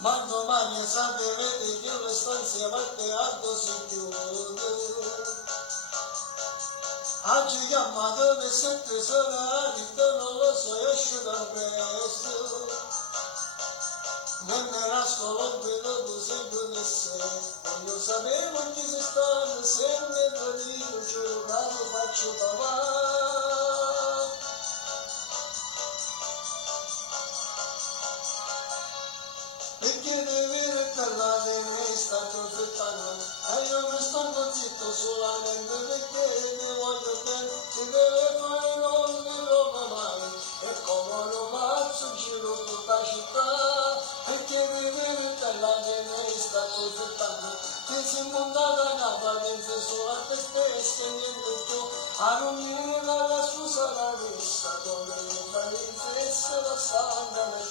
ma domani saprete che le stanze a teatro si chiude. Oggi chiamato per 7 non lo so, esce dal resto. Non era solo vedo così come sei. Non lo sapevo chi si stanno, sempre tradito, giocato, faccio papà. Perché devi ricordare me stato fettano. E io mi sto zitto solamente perché mi voglio bene. Ti deve fare non mi roba mai. E come lo faccio giro tutta città. Perché devi ricordare me stato fettano. Ti sei montata una valenza solo a te stessa e niente più. A non mi dare la scusa la vista. Dove mi fai riflessa la stanza nel